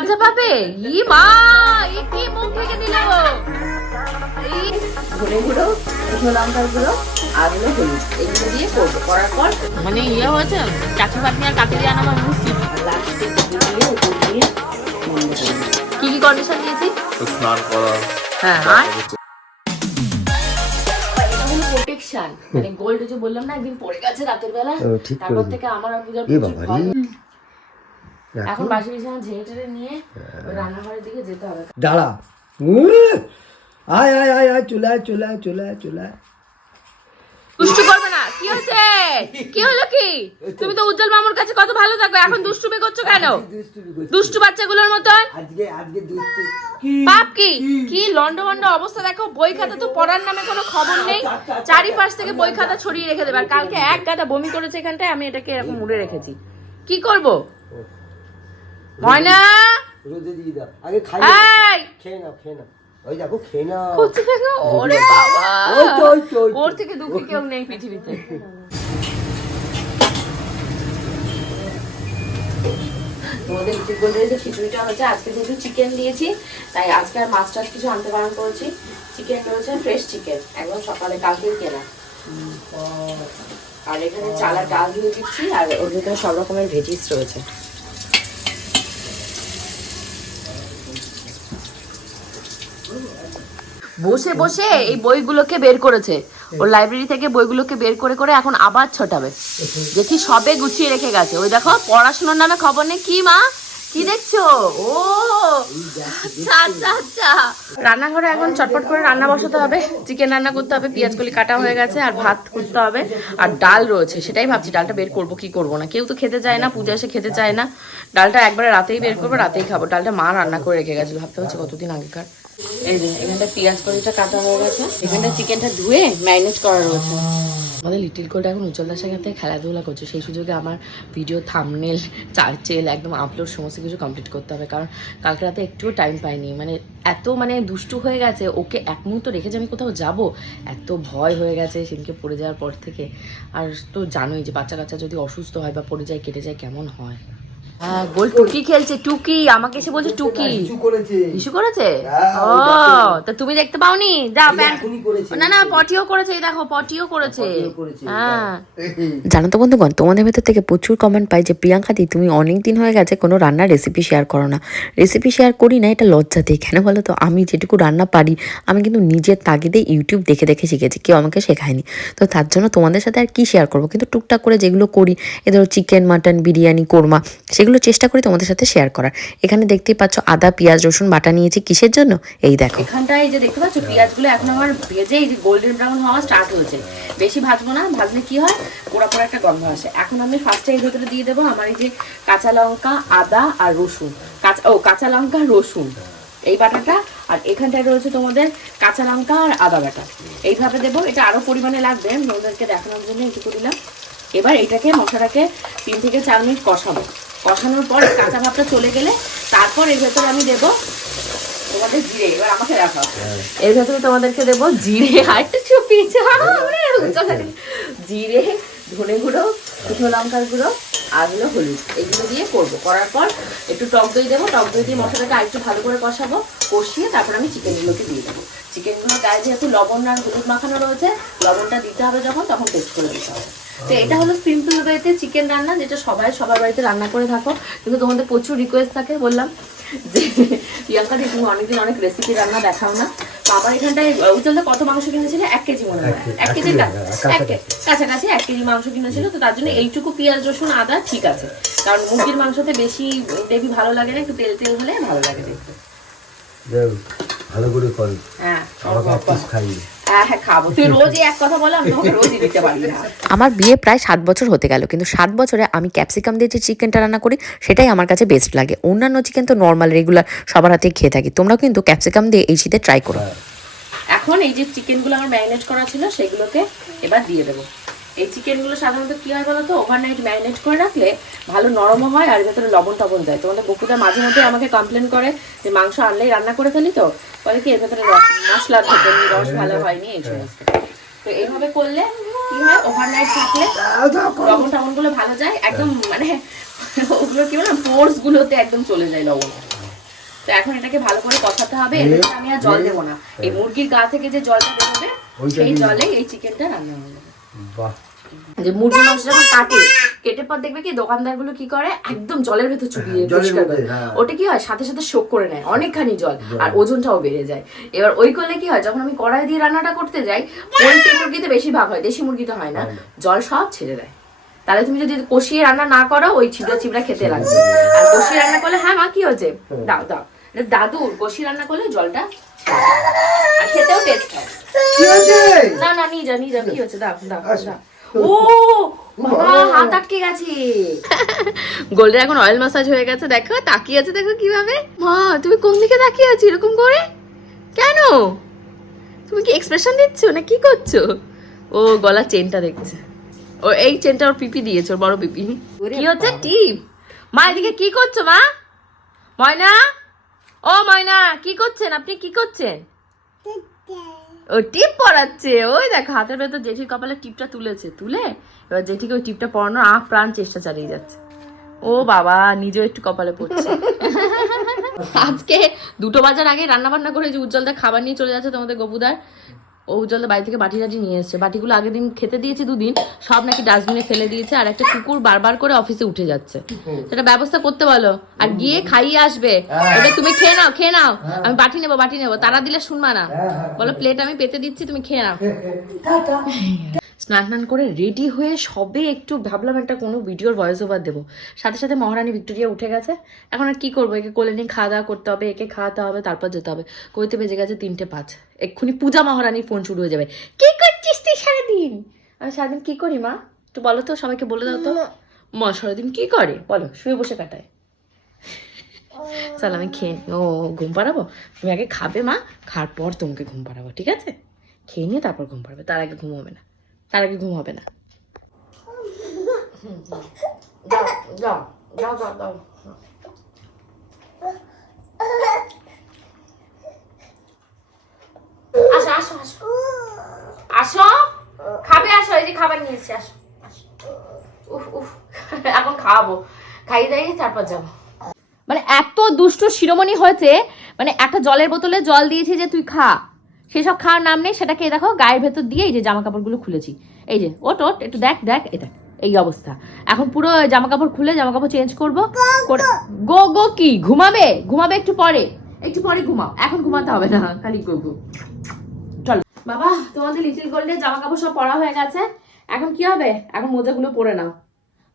লজ্জা পাবে? ই মা ই কি মুখ থেকে দিল শুকনো লঙ্কার গুঁড়ো হলো হলুদ। এগুলো দিয়ে করব করার পর মানে ইয়ে হয়েছে আর কাকে দিয়ে আনা মুশকিল লাস্টে দিয়ে উপর দিয়ে বন্ধ করে দিই। কি কি কন্ডিশন দিয়েছি? স্নান করা হ্যাঁ আর? প্রোটেকশন মানে গোল্ড যে বললাম না একদিন পড়ে গেছে রাতের বেলা। তারপর থেকে আমার আর পূজার এ প্রচুর বাবা ভয়। রে। এখন বাসি বিছানা ঝেড়ে টেড়ে নিয়ে রান্নাঘরের দিকে যেতে হবে। দাঁড়া! আয় আয় আয় আয় চলে আয় চলে আয় চলে আয় চলে আয়। দুষ্টু করবে না। কি হচ্ছে কি হলো কি? তুমি তো উজ্জ্বল মামুর কাছে কত ভালো থাকবে। এখন দুষ্টুমি করছ কেন? দুষ্টু বাচ্চাগুলোর মতন? আজকে আজকে দুষ্টু। কি? পাপ কি? কি? লন্ড ভন্ড অবস্থা? দেখো বই খাতা তো পড়ার নামে কোনো খবর নেই। চারিপাশ থেকে বই খাতা ছড়িয়ে রেখে দেবে। আর কালকে এক গাদা বমি করেছে এখানটায় আমি এটাকে এরকম মুড়ে রেখেছি। কি করব? ময়না? রোদে দিয়ে দাও। আগে খাই এই! খেয়ে নাও খেয়ে নাও। ওই দেখো খেয়ে নাও। করছে দেখো? ওরে বাবা! ওই তো, ওই তো, ওর থেকে দুঃখী কেউ নেই পৃথিবীতে। তোমাদের যে খিচুড়িটা হচ্ছে আজকে যেহেতু চিকেন দিয়েছি তাই আজকে আর মাছ টাছ কিছু আনতে বারণ করেছি। চিকেন রয়েছে ফ্রেশ চিকেন একদম সকালে কালকেই কেনা। আর এখানে চাল ডাল দিয়ে দিচ্ছি আর ওর ভিতরে সব রকমের ভেজিস রয়েছে। বসে বসে এই বইগুলোকে বের করেছে। ওর লাইব্রেরি থেকে বইগুলোকে বের করে করে এখন আবার ছটাবে। দেখি সবে গুছিয়ে রেখে গেছে। ওই দেখো পড়াশোনার নামে খবর নেই। কি মা? কি দেখছ? ও আচ্ছা আচ্ছা আচ্ছা। রান্নাঘরে এখন চটপট করে রান্না বসাতে হবে। চিকেন রান্না করতে হবে পেঁয়াজ কলি কাটা হয়ে গেছে আর ভাত করতে হবে। আর ডাল রয়েছে সেটাই ভাবছি। ডালটা বের করব কি করব না? কেউ তো খেতে চায় না পূজা এসে খেতে চায় না। ডালটা একবারে রাতেই বের করব রাতেই খাব। ডালটা মা রান্না করে রেখে গেছিল। ভাবতে হচ্ছে কতদিন আগেকার। এই যে, এখানটা পেঁয়াজ কলিটা কাটা হয়ে গেছে। এখানটা চিকেনটা ধুয়ে ম্যারিনেট করা রয়েছে। আমাদের লিটিল কোল্ড এখন উজ্জ্বলদার সাথে খেলাধুলা করছে। সেই সুযোগে আমার ভিডিও থামনেল চার্চেল, একদম আপলোড সমস্ত কিছু কমপ্লিট করতে হবে। কারণ কালকে রাতে একটুও টাইম পাইনি। মানে এত মানে দুষ্টু হয়ে গেছে। ওকে এক মুহূর্ত রেখে যে আমি কোথাও যাব? এত ভয় হয়ে গেছে সেদিনকে পড়ে যাওয়ার পর থেকে। আর তো জানোই যে বাচ্চা কাচ্চা যদি অসুস্থ হয় বা পড়ে যায়, কেটে যায়, কেমন হয়? হ্যাঁ গোল টুকি খেলছে টুকি আমাকে এসে বলছে টুকি। ইস্যু করেছে। হ্যাঁ, ও তা তুমি দেখতে পাওনি? যা প্যান্ট। না না পটিও করেছে দেখো পটিও করেছে। হ্যাঁ। জানো তো বন্ধুগণ তোমাদের ভেতর থেকে প্রচুর কমেন্ট পাই যে প্রিয়াঙ্কা দি তুমি অনেক দিন হয়ে গেছে কোনো রান্নার রেসিপি শেয়ার করো না। রেসিপি শেয়ার করি না এটা লজ্জা দিই। কেন বলো তো? আমি যেটুকু রান্না পারি আমি কিন্তু নিজের তাগিদে ইউটিউব দেখে দেখে শিখেছি কেউ আমাকে শেখায়নি। তো তার জন্য তোমাদের সাথে আর কি শেয়ার করব? কিন্তু টুকটাক করে যেগুলো করি এ ধরো চিকেন মাটন বিরিয়ানি কোরমা সেগুলো চেষ্টা করি তোমাদের সাথে শেয়ার করার। এখানে দেখতেই পাচ্ছ আদা, পেঁয়াজ, রসুন বাটা নিয়েছি কিসের জন্য? এই দেখো। এখানটায় এই যে দেখতে পাচ্ছ, পেঁয়াজগুলো এখন আমার ভেজে এই যে গোল্ডেন ব্রাউন হওয়া স্টার্ট হয়েছে। বেশি ভাজবো না, ভাজলে কি হয়? পোড়া পোড়া একটা গন্ধ আসে। এখন আমি ফার্স্টে এর ভেতরে দিয়ে দেবো আমার এই যে কাঁচা লঙ্কা, আদা আর রসুন। কাঁচা, ও, কাঁচা লঙ্কা, রসুন। এই বাটাটা, আর এখানটায় রয়েছে তোমাদের কাঁচা লঙ্কা আর আদা বাটা। এইভাবে দেবো। এটা আরও পরিমাণে লাগবে তোমাদেরকে দেখানোর জন্য এইটুকু দিলাম। এবার এটাকে মশলাটাকে তিন থেকে চার মিনিট কষাবো। কষানোর পর কাঁচা ভাবটা চলে গেলে তারপর এর ভেতরে আমি দেবো তোমাদের জিরে এবার আমাকে দেখাও এর ভেতরে তোমাদেরকে দেবো জিরে আর চুপি জিরে ধনে গুঁড়ো শুকনো লঙ্কার গুঁড়ো আর হলো হলুদ। এগুলো দিয়ে করব। করার পর একটু টক দই দেবো। টক দই দিয়ে মশলাটা একটু ভালো করে কষাবো কষিয়ে তারপর আমি চিকেনগুলোকে দিয়ে দেবো। চিকেনগুলো গায়ে যেহেতু লবণ আর হলুদ মাখানো রয়েছে লবণটা দিতে হবে যখন তখন টেস্ট করে দিতে হবে। তো এটা হলো সিম্পল ওয়েতে চিকেন রান্না যেটা সবাই সবার বাড়িতে রান্না করে থাকো। কিন্তু তোমাদের প্রচুর রিকোয়েস্ট থাকে বললাম যে প্রিয়াঙ্কা দি তুমি অনেকদিন অনেক রেসিপি রান্না দেখাও না। তো আমার এখানটায় উজ্জ্বলদা কত মাংস কিনেছিল? এক কেজি মনে হয়। এক কেজির এক কে- কাছাকাছি। এক কেজি মাংস কিনেছিল। তো তার জন্য এইটুকু পেঁয়াজ রসুন আদা ঠিক আছে। কারণ মুরগির মাংসতে বেশি গ্রেভি ভালো লাগে না একটু তেল তেল হলে ভালো লাগে দেখতে। ভালো করে কর। হ্যাঁ আমাকে এক পিস খাইয়ে হ্যাঁ হ্যাঁ খাব। তুই রোজই এক কথা বলো আমি তোমাকে রোজই দিতে পারি না। আমার বিয়ে প্রায় সাত বছর হতে গেল কিন্তু সাত বছরে আমি ক্যাপসিকাম দিয়ে যে চিকেনটা রান্না করি সেটাই আমার কাছে বেস্ট লাগে। অন্যান্য চিকেন তো নর্মাল রেগুলার সবার হাতে খেয়ে থাকি। তোমরাও কিন্তু ক্যাপসিকাম দিয়ে এই শীতে ট্রাই করো। এখন এই যে চিকেনগুলো আমার ম্যারিনেট করা ছিল সেগুলোকে এবার দিয়ে দেবো। এই চিকেনগুলো সাধারণত কি হয় বলতো? ওভারনাইট ম্যারিনেট করে রাখলে ভালো নরমও হয় আর ভেতরে লবণ টবণ যায়। তোমাদের বকুদা মাঝে মধ্যে আমাকে কমপ্লেন করে যে মাংস আনলেই রান্না করে ফেলি তো? বলে কি এর ভেতরে রস ভেতরে রস ভালো হয়নি এই সমস্ত তো এইভাবে করলে কি হয়? ওভারনাইট থাকলে লবণ টবণগুলো ভালো যায় একদম মানে ওগুলো কি বলে পোর্স গুলোতে একদম চলে যায় লবণ। তো এখন এটাকে ভালো করে কষাতে হবে এর আমি আর জল দেবো না। এই মুরগির গা থেকে যে জলটা বেরোবে সেই জলে এই চিকেনটা রান্না হবে। বাহ। যে মুরগি মাংস যখন কাটে কেটে পর দেখবে কি দোকানদারগুলো কি করে? একদম জলের ভেতর চুপিয়ে পরিষ্কার করে। হ্যাঁ। ওটা কি হয়? সাথে সাথে শোক করে নেয় অনেকখানি জল আর ওজনটাও বেড়ে যায়। এবার ওই করলে কি হয়? যখন আমি কড়াই দিয়ে রান্নাটা করতে যাই পোলট্রি মুরগিতে বেশি ভাগ হয় দেশি মুরগিতে হয় না জল সব ছেড়ে দেয়। তাহলে তুমি যদি কষিয়ে রান্না না করো ওই ছিবড়া চিবড়া খেতে লাগবে। আর কষিয়ে রান্না করলে হ্যাঁ মা কি হয়েছে? দাও দাও। এটা দাদুর কষিয়ে রান্না করলে জলটা আর খেতেও টেস্ট হয়। কি হয়েছে? না না নিয়ে যা নিয়ে যা কি হচ্ছে দাও দাও দাও ও হাত আটকে গেছে। গোল্ডের এখন অয়েল মাসাজ হয়ে গেছে দেখো তাকিয়ে আছে দেখো কীভাবে। মা তুমি কোন দিকে তাকিয়ে আছো এরকম করে? কেন? তুমি কি এক্সপ্রেশন দিচ্ছ না কি করছ? ও গলা চেনটা দেখছে। ও এই চেনটা ওর পিপি দিয়েছে ওর বড় পিপি। কি হচ্ছে টিপ? মা এদিকে কি করছ মা? ময়না? ও ময়না, কি করছেন? আপনি কি করছেন? ও টিপ পরাচ্ছে ওই দেখো, হাতের ভেতর জেঠির কপালে টিপটা তুলেছে, তুলে এবার জেঠিকে ওই টিপটা পরানোর আ প্রাণ চেষ্টা চালিয়ে যাচ্ছে। ও বাবা, নিজেও একটু কপালে পড়ছে। আজকে দুটো বাজার আগে রান্না বান্না করে যে উজ্জ্বলদা খাবার নিয়ে চলে যাচ্ছে তোমাদের গপুদার ও উজ্জ্বলদা বাড়ি থেকে বাটি টাটি নিয়ে এসছে। বাটিগুলো আগের দিন খেতে দিয়েছি দুদিন সব নাকি ডাস্টবিনে ফেলে দিয়েছে আর একটা কুকুর বারবার করে অফিসে উঠে যাচ্ছে। সেটা ব্যবস্থা করতে বলো। আর গিয়ে খাইয়ে আসবে। এটা তুমি খেয়ে নাও খেয়ে নাও। আমি বাটি নেব বাটি নেব। তারা দিলে শুনবা না। বলো প্লেট আমি পেতে দিচ্ছি তুমি খেয়ে নাও। স্নান টান করে রেডি হয়ে সবে একটু ভাবলাম একটা কোনো ভিডিওর ভয়েস ওভার দেবো। সাথে সাথে মহারানী ভিক্টোরিয়া উঠে গেছে। এখন আর কী করব? একে কোলে নিয়ে খাওয়া দাওয়া করতে হবে একে খাওয়াতে হবে তারপর যেতে হবে। কইতে বেজে গেছে তিনটে পাঁচ। এক্ষুনি পূজা মহারানীর ফোন শুরু হয়ে যাবে। কি করছিস তুই সারাদিন? আমি সারাদিন কী করি মা? একটু বলো তো সবাইকে বলে দাও তো। মা সারাদিন কী করে? বলো শুয়ে বসে কাটায়। চল আমি খেয়ে। ও ঘুম পাড়াবো? তুমি আগে খাবে মা। খাওয়ার পর তোমাকে ঘুম পাড়াবো ঠিক আছে? খেয়ে নিয়ে তারপর ঘুম পাড়াবে। তার আগে ঘুম হবে না। তার আগে ঘুম হবে না। যাও যাও যাও যাও যাও। আসো আসো আসো। আসো? খাবে আসো এই যে খাবার নিয়ে এসছি আসো আসো। উফ উফ এখন খাওয়াবো। খাইয়ে দাইয়ে তারপর যাব। মানে এত দুষ্ট শিরোমণি হয়েছে মানে একটা জলের বোতলে জল দিয়েছি যে তুই খা। সেসব খাওয়ার নাম নেই সেটাকে দেখো গায়ের ভেতর দিয়ে এই যে জামা কাপড়গুলো খুলেছি। এই যে ওট ওট একটু দেখ দেখ এটা এই অবস্থা। এখন পুরো জামা কাপড় খুলে জামা কাপড় চেঞ্জ করব। গো গো। কি? ঘুমাবে? ঘুমাবে একটু পরে। একটু পরে ঘুমাও। এখন ঘুমাতে হবে না খালি গো গো। চলো। বাবা তোমাদের লিটিল গোল্ডের জামা কাপড় সব পরা হয়ে গেছে। এখন কি হবে? এখন মোজাগুলো পরে নাও।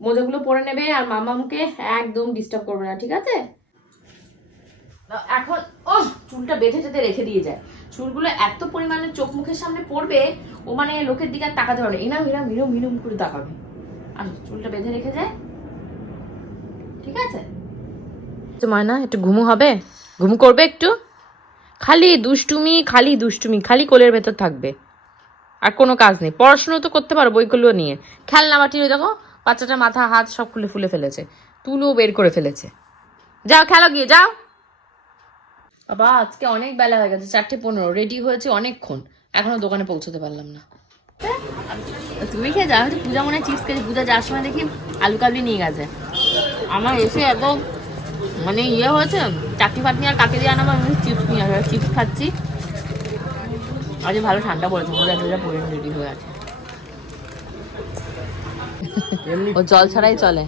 মোজাগুলো পরে নেবে আর মামামকে একদম ডিস্টার্ব করবে না ঠিক আছে? এখন ও চুলটা বেঁধে টেঁধে রেখে দিয়ে যায়। চুলগুলো এত পরিমাণে চোখ মুখের সামনে পড়বে, ও মানে লোকের দিকে আর তাকাতে পারবে এনাম এরাম মিরম মিরম করে তাকাবে। আর চুলটা বেঁধে রেখে যায়। ঠিক আছে? ময়না, একটু ঘুমু হবে? ঘুমু করবে একটু? খালি দুষ্টুমি খালি দুষ্টুমি, খালি কোলের ভেতর থাকবে। আর কোনো কাজ নেই। পড়াশুনো তো করতে পারো, বইগুলো নিয়ে। খেলনা বাটি দেখো বাচ্চাটা মাথা, হাত সব খুলে, ফুলে ফেলেছে। তুলো বের করে ফেলেছে। যাও, খেলো গিয়ে, যাও। বাবা আজকে অনেক বেলা হয়ে গেছে চারটে পনেরো রেডি হয়েছে অনেকক্ষণ। এখনও দোকানে পৌঁছতে পারলাম না। তুমি খেয়ে যাও হয়তো পূজা মনে হয় চিপস খেয়েছি। পূজা যাওয়ার সময় দেখি আলু কাবলি নিয়ে গেছে। আমার এসে এত মানে ইয়ে হয়েছে চাকরি ফাটনি আর কাকে দিয়ে আনাবো আমি চিপস নিয়ে আসব। চিপস খাচ্ছি। আজ ভালো ঠান্ডা পড়েছে মোজা টোজা পরে রেডি হয়ে আছে। ও জল ছাড়াই চলে।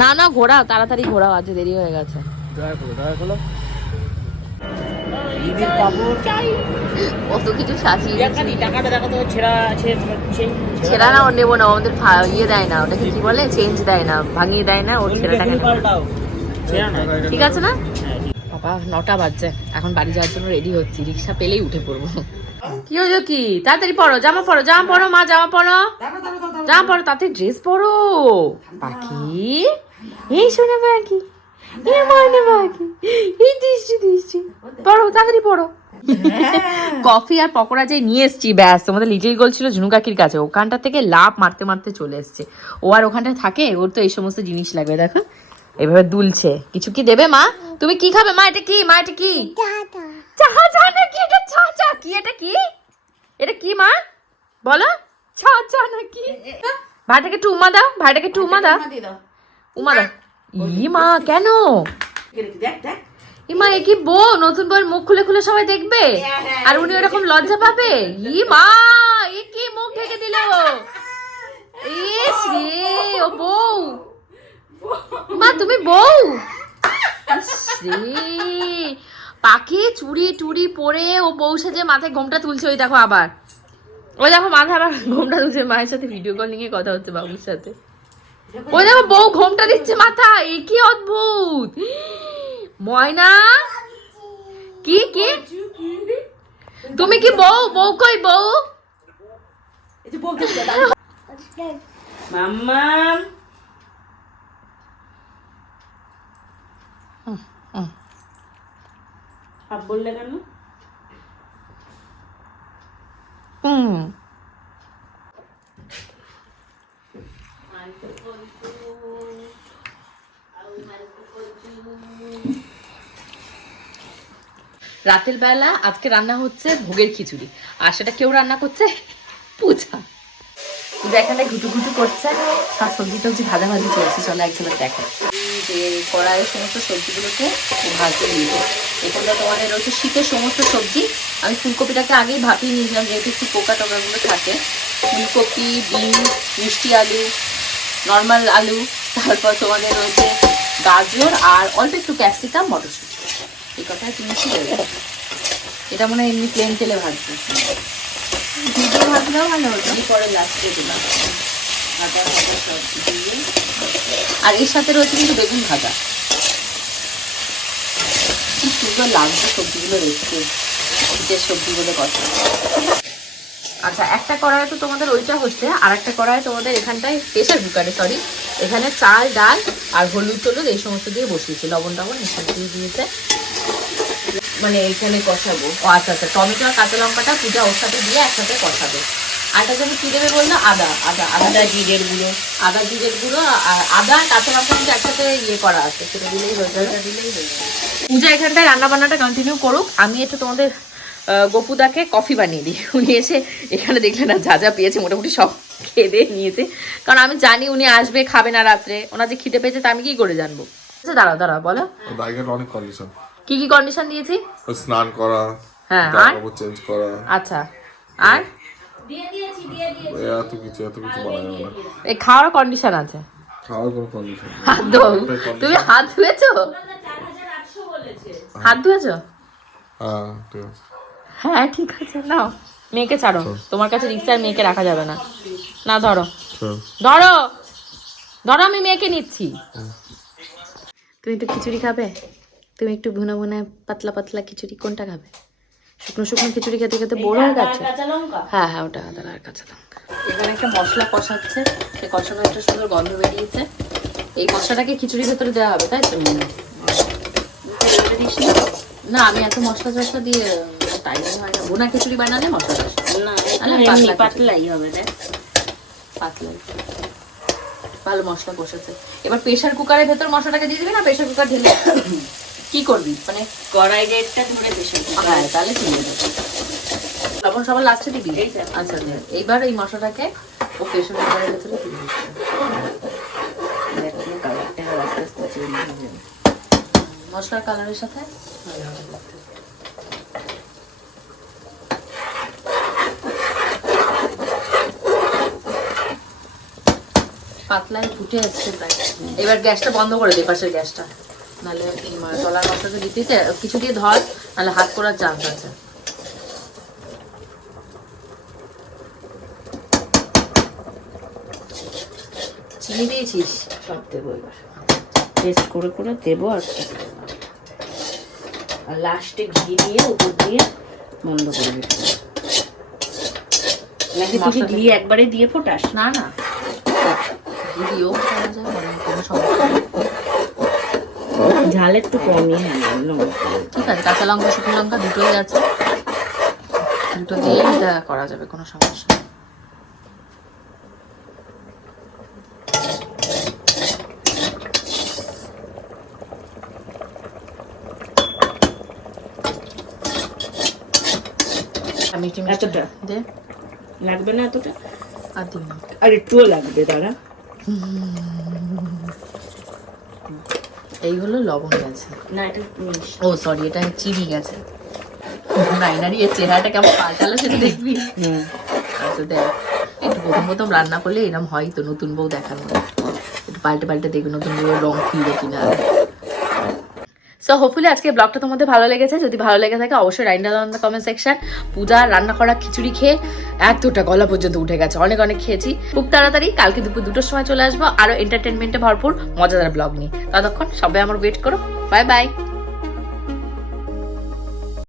না না ঘোরাও তাড়াতাড়ি ঘোরাও আজ দেরি হয়ে গেছে। কাপড় কত কিছু সাজিয়ে টাকাটা দেখো তো ছেঁড়া ছেঁড়া না ওর নেব না আমাদের ইয়ে দেয় না ওটাকে কি বলে? চেঞ্জ দেয় না ভাঙিয়ে দেয় না ওর ছেঁড়া ঠিক আছে না? বাবা নটা বাজছে এখন বাড়ি যাওয়ার জন্য রেডি হচ্ছি রিক্সা পেলেই উঠে পড়ব। কি হলো কি? তাড়াতাড়ি পড়ো জামা পড়ো জামা পড়ো মা জামা পড়ো। জামা পড়ো তাতে ড্রেস পরো পাখি। এই শোনা পাখি। এ মনে এই পড়ো তাড়াতাড়ি পড়ো। কফি আর পকোড়া যে নিয়ে এসছি ব্যাস। তোমাদের লিটিল গোল ছিল ঝুনু কাকির কাছে। ওখানটা থেকে লাভ মারতে মারতে চলে এসছে। ও আর ওখানটায় থাকে ওর তো এই সমস্ত জিনিস লাগবে দেখো। এভাবে দুলছে। কিছু কি দেবে মা? তুমি কি খাবে? মা এটা কি? মা এটা কি? চা চা নাকি এটা চা চা কি? এটা কি? এটা কি মা? বলো। চা চা নাকি ভাইটাকে একটু উমা দাও ভাইটাকে একটু উমা দাও। উমা দাও। ই মা কেন? ইমা এ কি বউ নতুন বউয়ের মুখ খুলে খুলে সবাই দেখবে? আর উনি ওরকম লজ্জা পাবে? ই মা এ কি মুখ ঢেকে দিল? ইস রে ও বউ। মা তুমি বউ? পাখি চুড়ি টুড়ি পরে ও বউ সেজে মাথায় ঘোমটা তুলছে ওই দেখো আবার। ওই দেখো মাথায় আবার ঘোমটা তুলছে মায়ের সাথে ভিডিও কলিং এ কথা হচ্ছে বাবুর সাথে। ওই দেখো বউ ঘোমটা দিচ্ছে মাথা এ কি অদ্ভুত! ময়না? কি কি? তুমি কি বউ? বউ কই বউ? মাম্মাম। হাফ বললে কেন? রাতের বেলা আজকে রান্না হচ্ছে ভোগের খিচুড়ি। আর সেটা কেউ রান্না করছে? পূজা। পূজা এখানে ঘুটু ঘুটু করছে। আর সবজি টবজি ভাজা ভাজি চলছে। চলো একজনের দেখো যে কড়াইয়ের সমস্ত সবজিগুলোকে ভাজতে নিয়ে এখানটা তোমাদের রয়েছে শীতের সমস্ত সবজি। আমি ফুলকপিটাকে আগেই ভাপিয়ে নিয়েছিলাম যেহেতু একটু পোকা টোকাগুলো থাকে। ফুলকপি বিন মিষ্টি আলু নর্মাল আলু তারপর তোমাদের রয়েছে গাজর আর অল্প একটু ক্যাপসিকাম মটরশুঁটি। এই কথায় জিনিসই রয়েছে এটা মনে হয় এমনি প্লেন তেলে ভাজবে ভিডিও ভাজলেও ভালো হতো। পরে লাস্টে দিলাম। আদা ভাজা সব দিয়ে। আর এর সাথে রয়েছে কিন্তু বেগুন ভাজা। কি সুন্দর লাগছে সবজিগুলো দেখতে। শীতের সবজিগুলো কথা। আচ্ছা একটা কড়াইয়ে তো তোমাদের ওইটা হচ্ছে আর একটা কড়াইয়ে তোমাদের এখানটায় প্রেশার কুকারে সরি এখানে চাল ডাল আর হলুদ টলুদ এই সমস্ত দিয়ে বসিয়েছি। লবণ টবণ এখান দিয়ে দিয়েছে। মানে এখানে কষাবো। ও আচ্ছা আচ্ছা টমেটো আর কাঁচা লঙ্কাটা পূজা ওর সাথে দিয়ে একসাথে কষাবে। আর একটা যেন কি দেবে বলল? আদা আদা আদা জিরের গুঁড়ো। আদা জিরের গুঁড়ো আর আদা আর কাঁচা লঙ্কা কিন্তু একসাথে ইয়ে করা আছে সেটা দিলেই হয়ে যাবে। দিলেই হয়ে যাবে। পূজা এখানটায় রান্না বান্নাটা কন্টিনিউ করুক। আমি একটু তোমাদের আহ, গপুদাকে কফি বানিয়ে দিই। উনি এসে এখানে দেখলে না যা যা পেয়েছে মোটামুটি সব খেয়ে দিয়ে নিয়েছে। কারণ আমি জানি উনি আসবে খাবে না রাত্রে। ওনার যে খিদে পেয়েছে তা আমি কি করে জানব? আচ্ছা দাঁড়াও দাঁড়াও বলো। অনেক কন্ডিশন কি কি কন্ডিশন দিয়েছি? স্নান করা হ্যাঁ? কাপড় চেঞ্জ করা। আচ্ছা আর? এত কিছু এত কিছু বলা যাবে না। এই খাওয়ার কন্ডিশন আছে? খাওয়ার কোনো কন্ডিশন হাত ধো। তুমি হাত ধুয়েছো? হাত ধুয়েছো? হ্যাঁ ঠিক আছে। হ্যাঁ ঠিক আছে নাও। মেয়েকে ছাড়ো। তোমার কাছে রিক্সার মেয়েকে রাখা যাবে না। না ধরো। ধরো! ধরো আমি মেয়েকে নিচ্ছি। তুমি একটু খিচুড়ি খাবে? তুমি একটু ভুনা ভুনা পাতলা পাতলা খিচুড়ি কোনটা খাবে? শুকনো শুকনো খিচুড়ি খেতে খেতে বোর হয়ে গেছে? হ্যাঁ হ্যাঁ ওটা আদা আর কাঁচা লঙ্কা। এখানে একটা মশলা কষাচ্ছে সেই কষানো একটা সুন্দর গন্ধ বেরিয়েছে। এই মশলাটাকে খিচুড়ির ভেতরে দেওয়া হবে তাই তো? না আমি এত মশলা টশলা দিয়ে টাইম হয় না বোনা খিচুড়ি বানালে মশলা না পাতলাই হবে দেখ পাতলা ভালো মশলা কষেছে এবার প্রেশার কুকারের ভেতর মশলাটাকে দিয়ে দিবি না? প্রেশার কুকার ঢেলে কি করবি? মানে কড়াই রেটটা ধরে বেশি হ্যাঁ তাহলে ঠিক যাবে। লবণ সবার লাস্টে দিবি? আচ্ছা এইবার এই মশলাটাকে ও প্রেশার কুকারের ভেতরে দিয়ে দিচ্ছি মশলার কালারের সাথে। পাতলায় ফুটে এসছে প্রায় এবার গ্যাসটা বন্ধ করে দে পাশের গ্যাসটা। নাহলে তলার মশলাটা দিতে কিছু দিয়ে ধর নাহলে হাত করার চান্স আছে। চিনি দিয়েছিস? সব দেবো এবার। টেস্ট করে করে দেবো আর আর লাস্টে ঘি দিয়ে উপর দিয়ে বন্ধ করে দিতে। নাকি তুই ঘি একবারে দিয়ে ফোটাস? না না। যায় মানে কোনো সমস্যা। ঝাল একটু কমই হ্যাঁ লঙ্কা ঠিক আছে কাঁচা লঙ্কা শুকনো লঙ্কা দুটোই আছে। দুটো দিয়ে এটা করা যাবে কোনো সমস্যা নেই। এতটা? দে। লাগবে না এতটা? আর দিন। আর একটুও লাগবে দাঁড়া। এই হলো লবণ গেছে। না এটা ও সরি এটা চিনি গেছে। নাইনারি এর চেহারাটা কেমন পাল্টালো সেটা দেখবি। হুম। আচ্ছা দেখ একটু প্রথম প্রথম রান্না করলে এরম হয় তো নতুন বউ দেখানো। একটু পাল্টে পাল্টে দেখবি নতুন বউয়ের রং ফিরবে কিনা। সো হোপফুলি আজকে ব্লগটা তোমাদের ভালো লেগেছে। যদি ভালো লেগে থাকে, অবশ্যই রাইন্ডা দাও কমেন্ট সেকশন। পূজা, রান্না করা, খিচুড়ি খেয়ে এতটা গলা পর্যন্ত উঠে গেছে। অনেক অনেক খেয়েছি। খুব তাড়াতাড়ি কালকে দুপুর দুটোর সময় চলে আসব। আরও এন্টারটেনমেন্টে ভরপুর, মজাদার ব্লগ নিয়ে। ততক্ষণ সবাই আমার ওয়েট করো। Bye bye